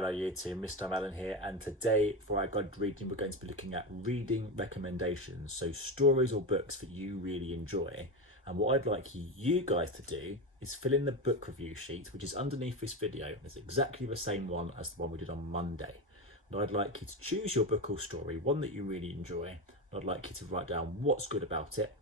Hello Year 2, Mr. Allen here, and today for our guided reading we're going to be looking at reading recommendations, so stories or books that you really enjoy. And what I'd like you guys to do is fill in the book review sheet, which is underneath this video. It's exactly the same one as the one we did on Monday. And I'd like you to choose your book or story, one that you really enjoy. And I'd like you to write down what's good about it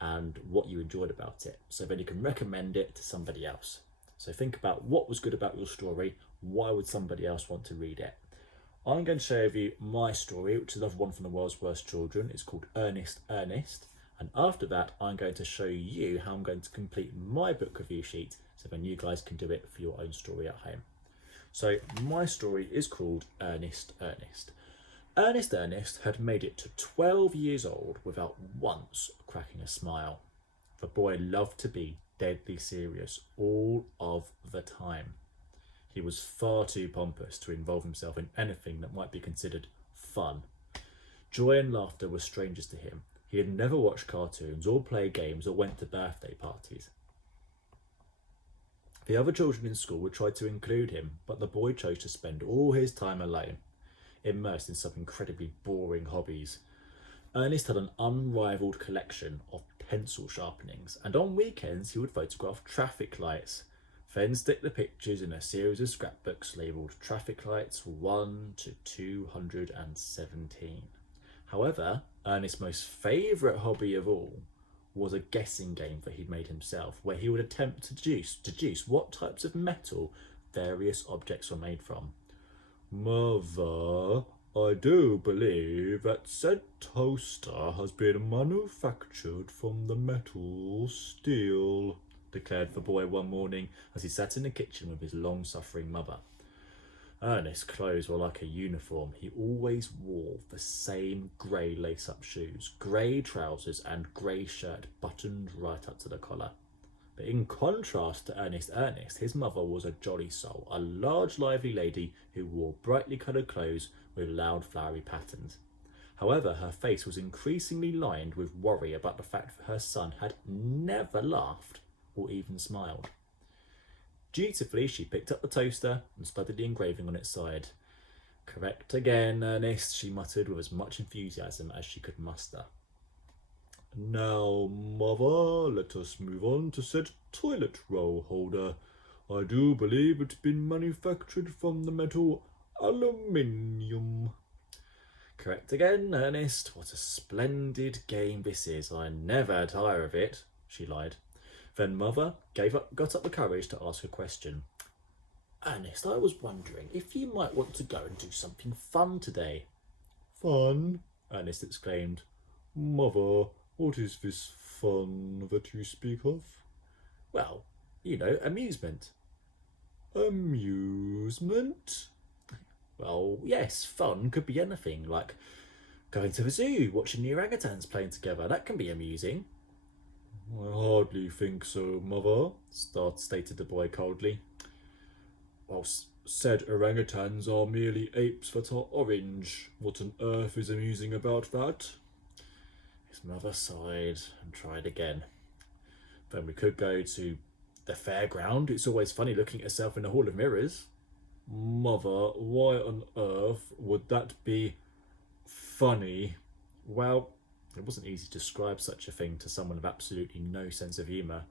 and what you enjoyed about it, so then you can recommend it to somebody else. So think about what was good about your story, why would somebody else want to read it? I'm going to share with you my story, which is another one from The World's Worst Children. It's called Ernest, Ernest. And after that, I'm going to show you how I'm going to complete my book review sheet, so then you guys can do it for your own story at home. So my story is called Ernest, Ernest. Ernest, Ernest had made it to 12 years old without once cracking a smile. The boy loved to be deadly serious all of the time. He was far too pompous to involve himself in anything that might be considered fun. Joy and laughter were strangers to him. He had never watched cartoons or played games or went to birthday parties. The other children in school would try to include him, but the boy chose to spend all his time alone, immersed in some incredibly boring hobbies. Ernest had an unrivaled collection of pencil sharpenings, and on weekends he would photograph traffic lights, then stick the pictures in a series of scrapbooks labelled Traffic Lights 1 to 217. However, Ernest's most favourite hobby of all was a guessing game that he'd made himself, where he would attempt to deduce what types of metal various objects were made from. Mother, I do believe that said toaster has been manufactured from the metal steel, declared the boy one morning as he sat in the kitchen with his long-suffering mother. Ernest's clothes were like a uniform. He always wore the same grey lace-up shoes, grey trousers and grey shirt buttoned right up to the collar. But in contrast to Ernest, his mother was a jolly soul, a large lively lady who wore brightly coloured clothes with loud flowery patterns. However, her face was increasingly lined with worry about the fact that her son had never laughed or even smiled. Dutifully, she picked up the toaster and studied the engraving on its side. "Correct again, Ernest," she muttered with as much enthusiasm as she could muster. "Now, Mother, let us move on to said toilet roll holder. I do believe it's been manufactured from the metal aluminium." "Correct again, Ernest. What a splendid game this is. I never tire of it," she lied. Then Mother got up the courage to ask a question. "Ernest, I was wondering if you might want to go and do something fun today." "Fun?" Ernest exclaimed. "Mother, what is this fun that you speak of?" "Well, amusement." "Amusement?" "Well, yes, fun could be anything, like going to the zoo, watching the orangutans playing together. That can be amusing." "I hardly think so, Mother," stated the boy coldly. "Well, said orangutans are merely apes that are orange. What on earth is amusing about that?" His mother sighed and tried again. "Then we could go to the fairground. It's always funny looking at yourself in the Hall of Mirrors." "Mother, why on earth would that be funny?" Well, it wasn't easy to describe such a thing to someone with absolutely no sense of humour.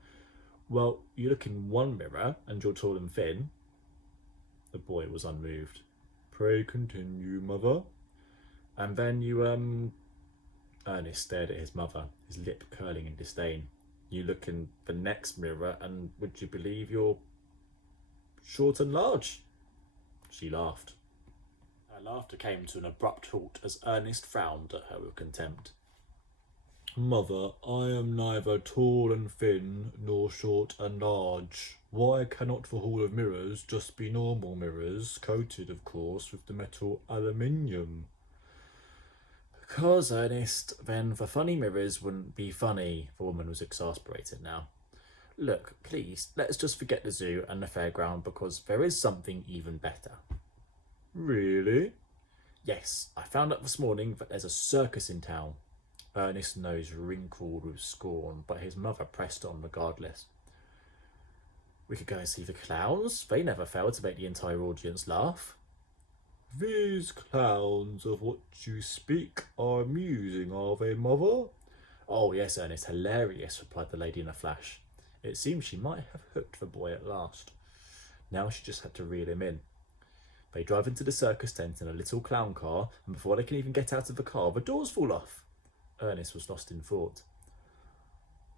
"Well, you look in one mirror and you're tall and thin." The boy was unmoved. "Pray continue, Mother." "And then you, Ernest stared at his mother, his lip curling in disdain. "You look in the next mirror and would you believe you're short and large?" She laughed. Her laughter came to an abrupt halt as Ernest frowned at her with contempt. "Mother, I am neither tall and thin nor short and large. Why cannot the Hall of Mirrors just be normal mirrors, coated, of course, with the metal aluminium?" "Because, Ernest, then the funny mirrors wouldn't be funny." The woman was exasperated now. "Look, please, let's just forget the zoo and the fairground because there is something even better." "Really?" "Yes, I found out this morning that there's a circus in town." Ernest's nose wrinkled with scorn, but his mother pressed on regardless. "We could go and see the clowns. They never fail to make the entire audience laugh." These clowns of what you speak are amusing, are they, mother? Oh, yes, Ernest, hilarious, replied the lady in a flash. It seemed she might have hooked the boy at last. Now she just had to reel him in. They drive into the circus tent in a little clown car, and before they can even get out of the car, the doors fall off. Ernest was lost in thought.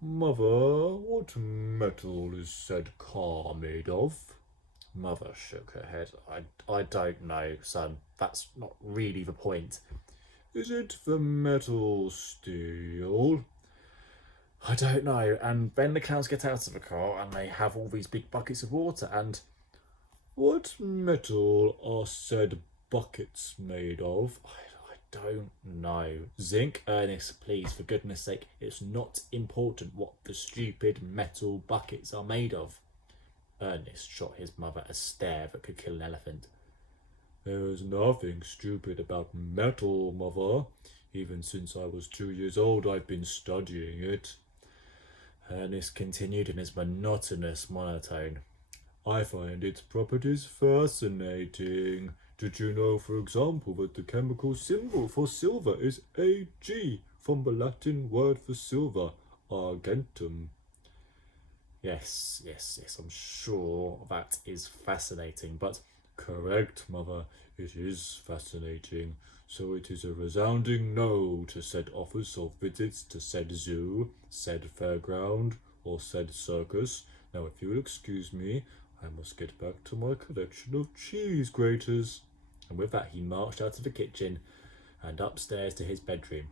Mother, what metal is said car made of? Mother shook her head. I don't know, son. That's not really the point. Is it the metal steel? I don't know. And then the clowns get out of the car and they have all these big buckets of water. And what metal are said buckets made of? I don't know. Zinc, Ernest, please, for goodness sake, it's not important what the stupid metal buckets are made of. Ernest shot his mother a stare that could kill an elephant. There is nothing stupid about metal, mother. Even since I was 2 years old, I've been studying it. Ernest continued in his monotonous monotone. I find its properties fascinating. Did you know, for example, that the chemical symbol for silver is Ag, from the Latin word for silver, argentum? Yes, I'm sure that is fascinating, but correct, mother, it is fascinating. So it is a resounding no to said offers of visits to said zoo, said fairground, or said circus. Now, if you will excuse me, I must get back to my collection of cheese graters. And with that, he marched out of the kitchen and upstairs to his bedroom.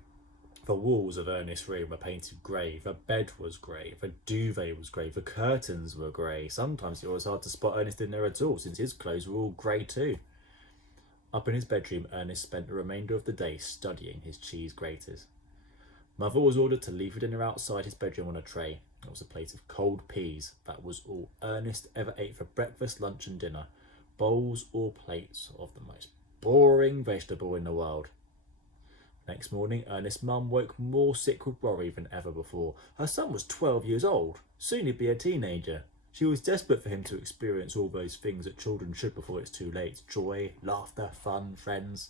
The walls of Ernest's room were painted grey, the bed was grey, the duvet was grey, the curtains were grey. Sometimes it was hard to spot Ernest in there at all, since his clothes were all grey too. Up in his bedroom, Ernest spent the remainder of the day studying his cheese graters. Mother was ordered to leave the dinner outside his bedroom on a tray. It was a plate of cold peas. That was all Ernest ever ate for breakfast, lunch and dinner. Bowls or plates of the most boring vegetable in the world. Next morning, Ernest's mum woke more sick with worry than ever before. Her son was 12 years old. Soon he'd be a teenager. She was desperate for him to experience all those things that children should before it's too late. Joy, laughter, fun, friends.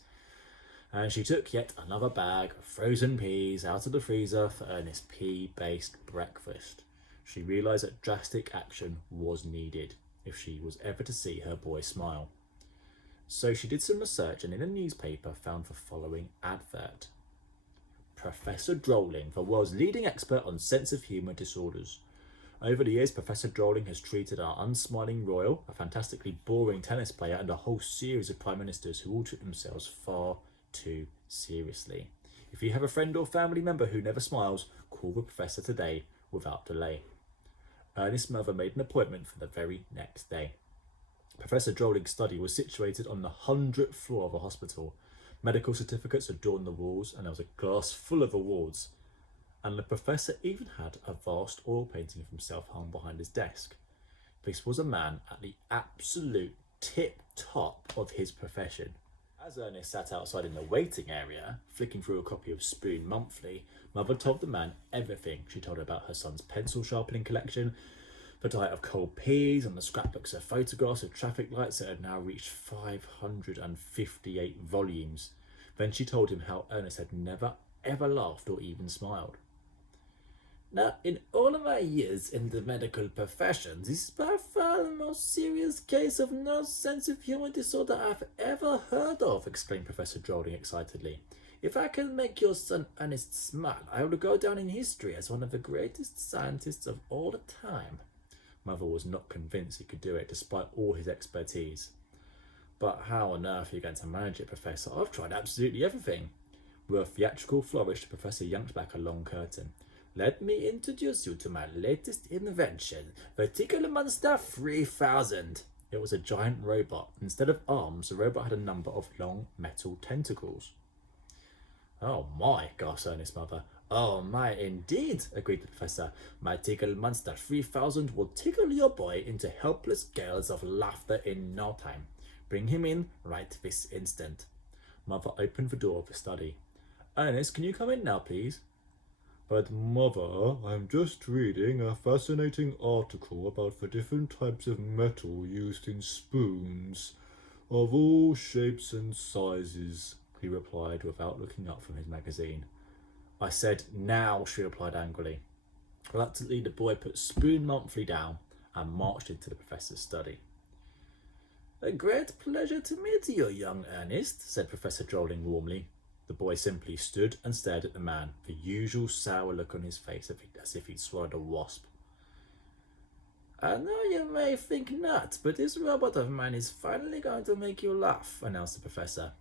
And she took yet another bag of frozen peas out of the freezer for Ernest's pea-based breakfast. She realised that drastic action was needed if she was ever to see her boy smile. So she did some research and in a newspaper found the following advert. Professor Drolling, the world's leading expert on sense of humour disorders. Over the years, Professor Drolling has treated our unsmiling royal, a fantastically boring tennis player, and a whole series of prime ministers who all took themselves far too seriously. If you have a friend or family member who never smiles, call the professor today without delay. Ernest's mother made an appointment for the very next day. Professor Drolling's study was situated on the 100th floor of a hospital. Medical certificates adorned the walls, and there was a glass full of awards. And the professor even had a vast oil painting of himself hung behind his desk. This was a man at the absolute tip-top of his profession. As Ernest sat outside in the waiting area, flicking through a copy of Spoon Monthly, Mother told the man everything. She told him about her son's pencil sharpening collection, the diet of cold peas, and the scrapbooks of photographs of traffic lights that had now reached 558 volumes. Then she told him how Ernest had never ever laughed or even smiled. Now, in all of my years in the medical profession, this is by far the most serious case of no sense of humour disorder I've ever heard of, exclaimed Professor Drolling excitedly. If I can make your son Ernest smile, I will go down in history as one of the greatest scientists of all the time. Mother was not convinced he could do it, despite all his expertise. But how on earth are you going to manage it, Professor? I've tried absolutely everything. With a theatrical flourish, the Professor yanked back a long curtain. Let me introduce you to my latest invention, the Tickle Monster 3000. It was a giant robot. Instead of arms, the robot had a number of long metal tentacles. Oh my, gasped Ernest's mother. Oh my, indeed, agreed the professor. My Tickle Monster 3000 will tickle your boy into helpless gales of laughter in no time. Bring him in right this instant. Mother opened the door of the study. Ernest, can you come in now, please? But Mother, I'm just reading a fascinating article about the different types of metal used in spoons. Of all shapes and sizes, he replied without looking up from his magazine. I said, now, she replied angrily. Reluctantly, the boy put Spoon Monthly down and marched into the professor's study. A great pleasure to meet you, young Ernest, said Professor Drolling warmly. The boy simply stood and stared at the man, the usual sour look on his face as if he'd swallowed a wasp. I know you may think not, but this robot of mine is finally going to make you laugh, announced the professor.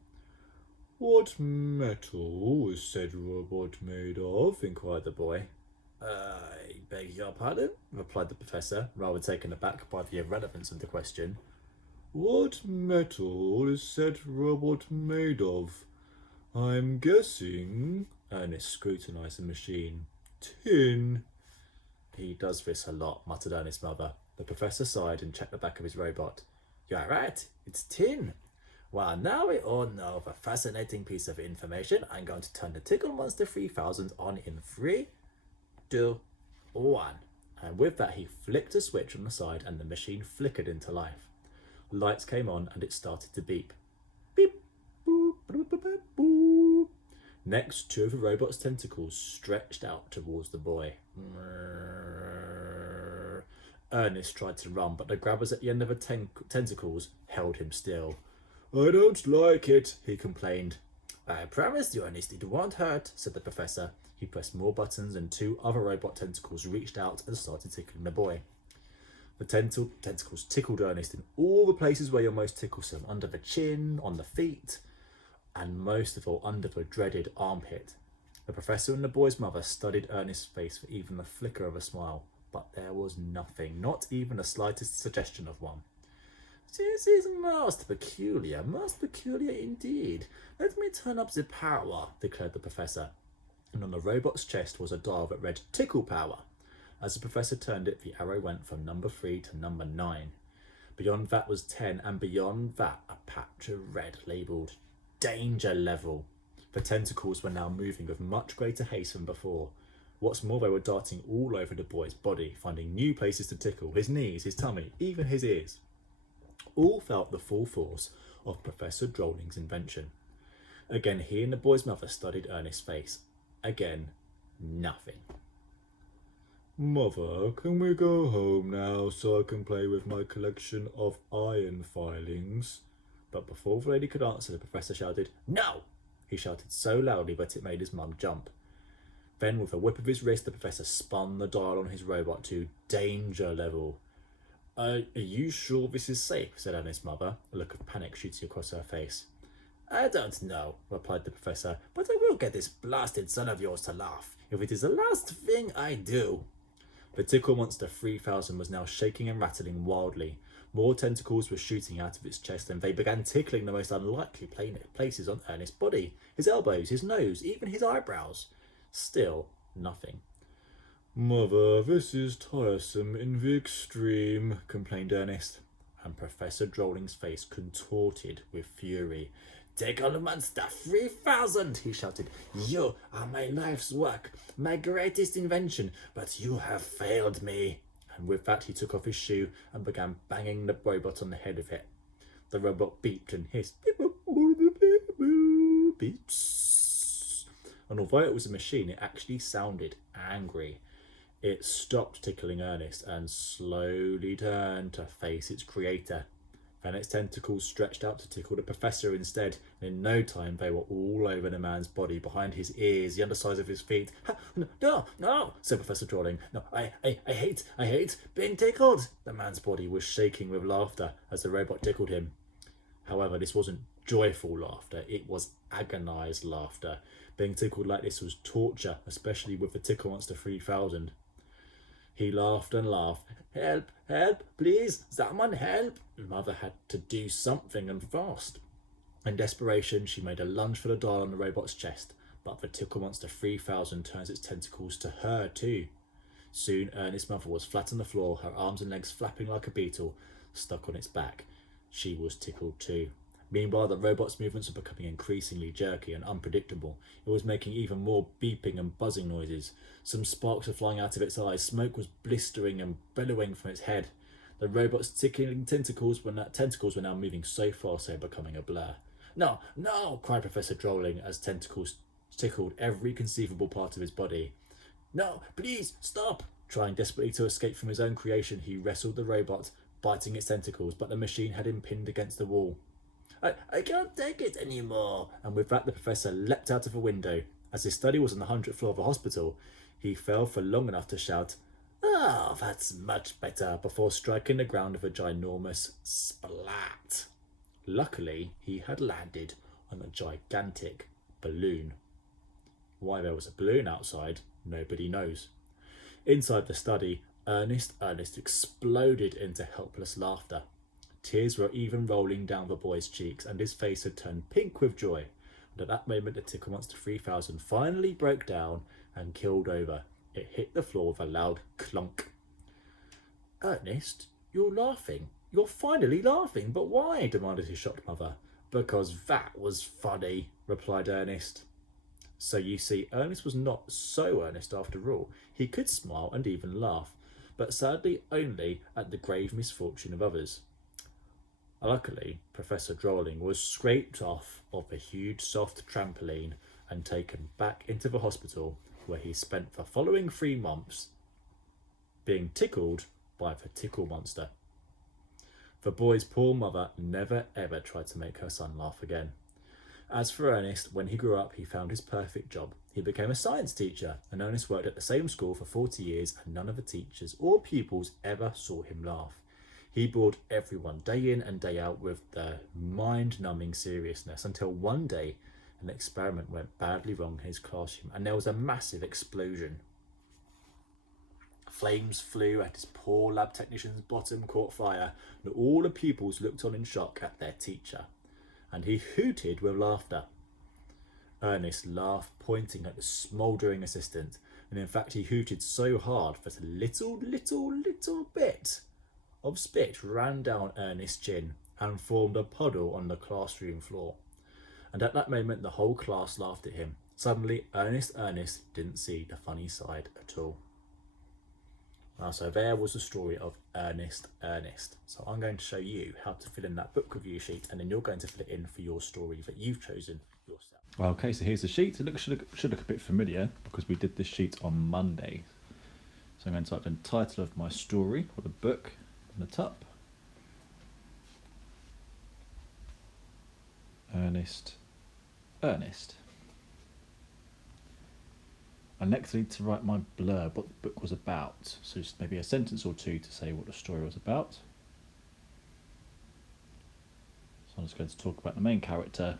What metal is said robot made of? Inquired the boy. I beg your pardon, replied the professor, rather taken aback by the irrelevance of the question. What metal is said robot made of? I'm guessing, Ernest scrutinized the machine. Tin. He does this a lot, muttered Ernest's mother. The professor sighed and checked the back of his robot. You're right, it's tin. Well, now we all know of a fascinating piece of information. I'm going to turn the Tickle Monster 3000 on in 3, 2, 1. And with that, he flicked a switch on the side and the machine flickered into life. Lights came on and it started to beep. Beep, boop, boop, boop, boop, boop. Next, two of the robot's tentacles stretched out towards the boy. Ernest tried to run, but the grabbers at the end of the tentacles held him still. I don't like it, he complained. I promise you, Ernest, it won't hurt, said the professor. He pressed more buttons and two other robot tentacles reached out and started tickling the boy. The tentacles tickled Ernest in all the places where you're most ticklesome, under the chin, on the feet, and most of all under the dreaded armpit. The professor and the boy's mother studied Ernest's face for even the flicker of a smile, but there was nothing, not even the slightest suggestion of one. This is most peculiar indeed. Let me turn up the power, declared the professor. And on the robot's chest was a dial that read Tickle Power. As the professor turned it, the arrow went from number 3 to number 9. Beyond that was 10, and beyond that a patch of red labelled Danger Level. The tentacles were now moving with much greater haste than before. What's more, they were darting all over the boy's body, finding new places to tickle, his knees, his tummy, even his ears. All felt the full force of Professor Drolling's invention. Again, he and the boy's mother studied Ernest's face. Again, nothing. Mother, can we go home now so I can play with my collection of iron filings? But before the lady could answer, the professor shouted, No! He shouted so loudly that it made his mum jump. Then, with a whip of his wrist, the professor spun the dial on his robot to Danger Level. Are you sure this is safe? Said Ernest's mother, a look of panic shooting across her face. I don't know, replied the professor, but I will get this blasted son of yours to laugh, if it is the last thing I do. The Tickle Monster 3000 was now shaking and rattling wildly. More tentacles were shooting out of its chest, and they began tickling the most unlikely places on Ernest's body, his elbows, his nose, even his eyebrows. Still, nothing. Mother, this is tiresome in the extreme, complained Ernest, and Professor Drolling's face contorted with fury. Tickle Monster 3000, he shouted. You are my life's work, my greatest invention, but you have failed me. And with that he took off his shoe and began banging the robot on the head with it. The robot beeped and hissed. Beeps. And although it was a machine, it actually sounded angry. It stopped tickling Ernest and slowly turned to face its creator. Then its tentacles stretched out to tickle the professor instead, and in no time they were all over the man's body, behind his ears, the undersides of his feet. No, said Professor Drolling. No, I hate being tickled. The man's body was shaking with laughter as the robot tickled him. However, this wasn't joyful laughter, it was agonized laughter. Being tickled like this was torture, especially with the Tickle Monster 3000. He laughed and laughed. Help, help, please, someone help. Mother had to do something and fast. In desperation, she made a lunge for the dial on the robot's chest, but the Tickle Monster 3000 turns its tentacles to her too. Soon, Ernest's mother was flat on the floor, her arms and legs flapping like a beetle, stuck on its back. She was tickled too. Meanwhile, the robot's movements were becoming increasingly jerky and unpredictable. It was making even more beeping and buzzing noises. Some sparks were flying out of its eyes. Smoke was blistering and billowing from its head. The robot's tickling tentacles were now moving so fast they were becoming a blur. No, no, cried Professor Drolling as tentacles tickled every conceivable part of his body. No, please, stop! Trying desperately to escape from his own creation, he wrestled the robot, biting its tentacles, but the machine had him pinned against the wall. I can't take it anymore. And with that, the professor leapt out of a window. As his study was on the 100th floor of a hospital, he fell for long enough to shout, "Ah, oh, that's much better," before striking the ground with a ginormous splat. Luckily, he had landed on a gigantic balloon. Why there was a balloon outside, nobody knows. Inside the study, Ernest exploded into helpless laughter. Tears were even rolling down the boy's cheeks, and his face had turned pink with joy. And at that moment, the Tickle Monster 3000 finally broke down and keeled over. It hit the floor with a loud clunk. "Ernest, you're laughing. You're finally laughing, but why?" demanded his shocked mother. "Because that was funny," replied Ernest. So you see, Ernest was not so earnest after all. He could smile and even laugh, but sadly only at the grave misfortune of others. Luckily, Professor Drolling was scraped off of the huge soft trampoline and taken back into the hospital, where he spent the following 3 months being tickled by the Tickle Monster. The boy's poor mother never ever tried to make her son laugh again. As for Ernest, when he grew up, he found his perfect job. He became a science teacher, and Ernest worked at the same school for 40 years, and none of the teachers or pupils ever saw him laugh. He bored everyone day in and day out with their mind-numbing seriousness, until one day an experiment went badly wrong in his classroom, and there was a massive explosion. Flames flew at his poor lab technician's bottom, caught fire, and all the pupils looked on in shock at their teacher, and he hooted with laughter. Ernest laughed, pointing at the smouldering assistant, and in fact he hooted so hard that a little bit of spit ran down Ernest's chin and formed a puddle on the classroom floor. And at that moment the whole class laughed at him. Suddenly Ernest didn't see the funny side at all. So there was the story of Ernest. So I'm going to show you how to fill in that book review sheet, and then you're going to fill it in for your story that you've chosen yourself. Okay, so here's the sheet. It should look a bit familiar because we did this sheet on Monday. So I'm going to type in the title of my story or the book on the top. Ernest. I next need to write my blurb, what the book was about. So just maybe a sentence or two to say what the story was about. So I'm just going to talk about the main character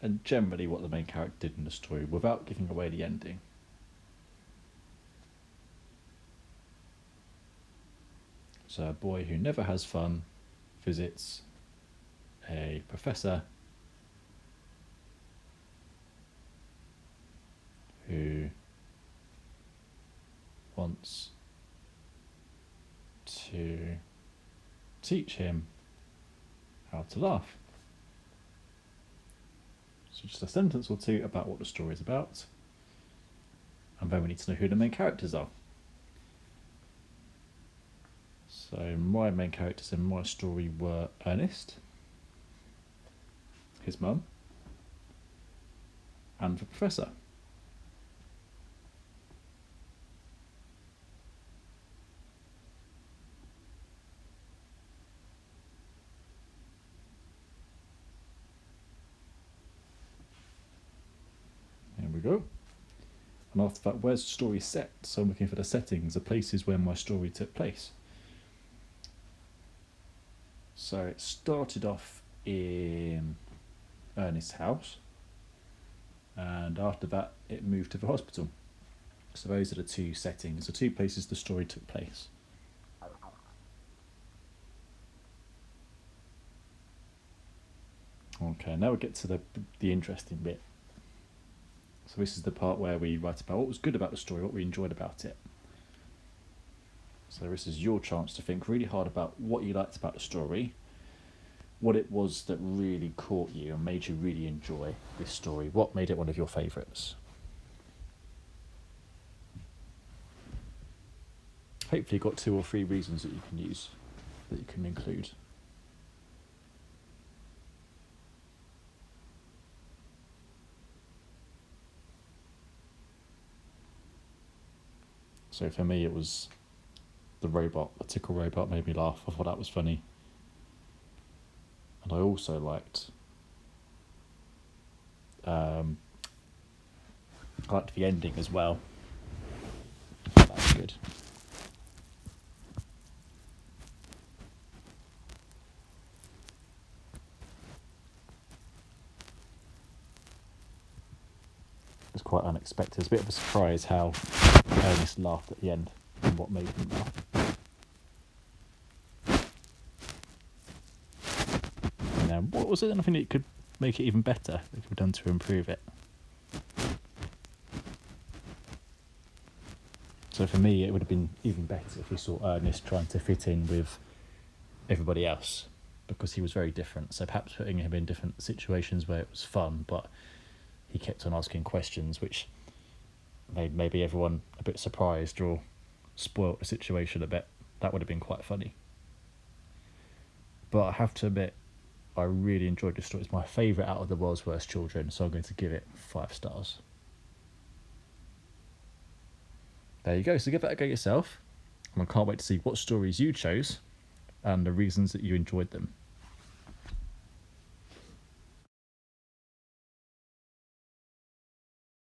and generally what the main character did in the story without giving away the ending. So a boy who never has fun visits a professor who wants to teach him how to laugh. So just a sentence or two about what the story is about, and then we need to know who the main characters are. So my main characters in my story were Ernest, his mum, and the professor. There we go. And after that, where's the story set? So I'm looking for the settings, the places where my story took place. So it started off in Ernest's house, and after that it moved to the hospital. So those are the two settings, the two places the story took place. Okay, now we get to the interesting bit. So this is the part where we write about what was good about the story, what we enjoyed about it. So this is your chance to think really hard about what you liked about the story, what it was that really caught you and made you really enjoy this story, what made it one of your favourites. hopefully got 2 or 3 reasons that you can use, that you can include. So for me, it was the tickle robot made me laugh. I thought that was funny. And I also liked the ending as well. That was good. It was quite unexpected. It's a bit of a surprise how Ernest laughed at the end and what made him laugh. And what was it? Anything that could make it even better that could be done to improve it? So for me, it would have been even better if we saw Ernest trying to fit in with everybody else, because he was very different. So perhaps putting him in different situations where it was fun, but he kept on asking questions which made maybe everyone a bit surprised or spoilt the situation a bit. That would have been quite funny. But I have to admit, I really enjoyed the story. It's my favourite out of The World's Worst Children, so I'm going to give it 5 stars. There you go. So give that a go yourself. And I can't wait to see what stories you chose and the reasons that you enjoyed them.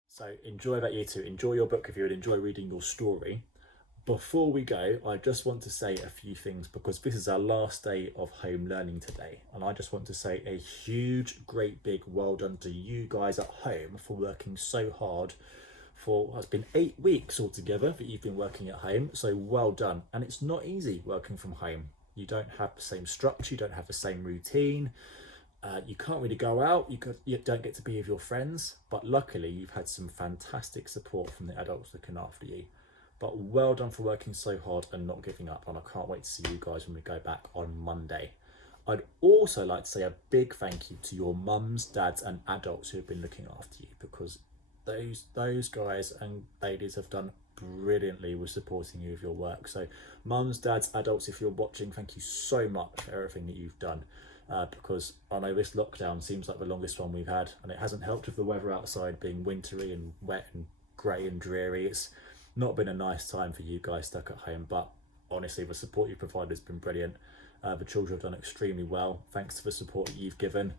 So enjoy that, you two. Enjoy your book review and enjoy reading your story. Before we go, I just want to say a few things, because this is our last day of home learning today. And I just want to say a huge, great big well done to you guys at home for working so hard for, it's been 8 weeks altogether that you've been working at home. So well done. And it's not easy working from home. You don't have the same structure, you don't have the same routine. You can't really go out, you don't get to be with your friends, but luckily you've had some fantastic support from the adults looking after you. But well done for working so hard and not giving up, and I can't wait to see you guys when we go back on Monday. I'd also like to say a big thank you to your mums, dads and adults who have been looking after you, because those guys and ladies have done brilliantly with supporting you with your work. So mums, dads, adults, if you're watching, thank you so much for everything that you've done. Because I know this lockdown seems like the longest one we've had, and it hasn't helped with the weather outside being wintry and wet and grey and dreary. It's not been a nice time for you guys stuck at home, but honestly the support you've provided has been brilliant. The children have done extremely well thanks to the support that you've given,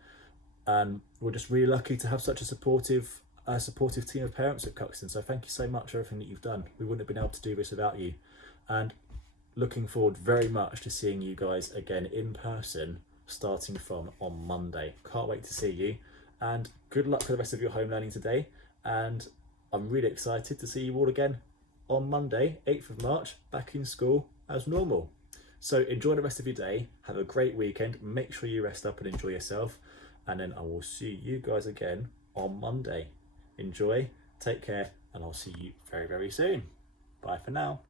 and we're just really lucky to have such a supportive team of parents at Cuxton. So thank you so much for everything that you've done. We wouldn't have been able to do this without you, and looking forward very much to seeing you guys again in person starting from on Monday. Can't wait to see you, and good luck for the rest of your home learning today, and I'm really excited to see you all again on Monday, 8th of March, back in school as normal. So enjoy the rest of your day, have a great weekend, make sure you rest up and enjoy yourself, and then I will see you guys again on Monday. Enjoy, take care, and I'll see you very, very soon. Bye for now.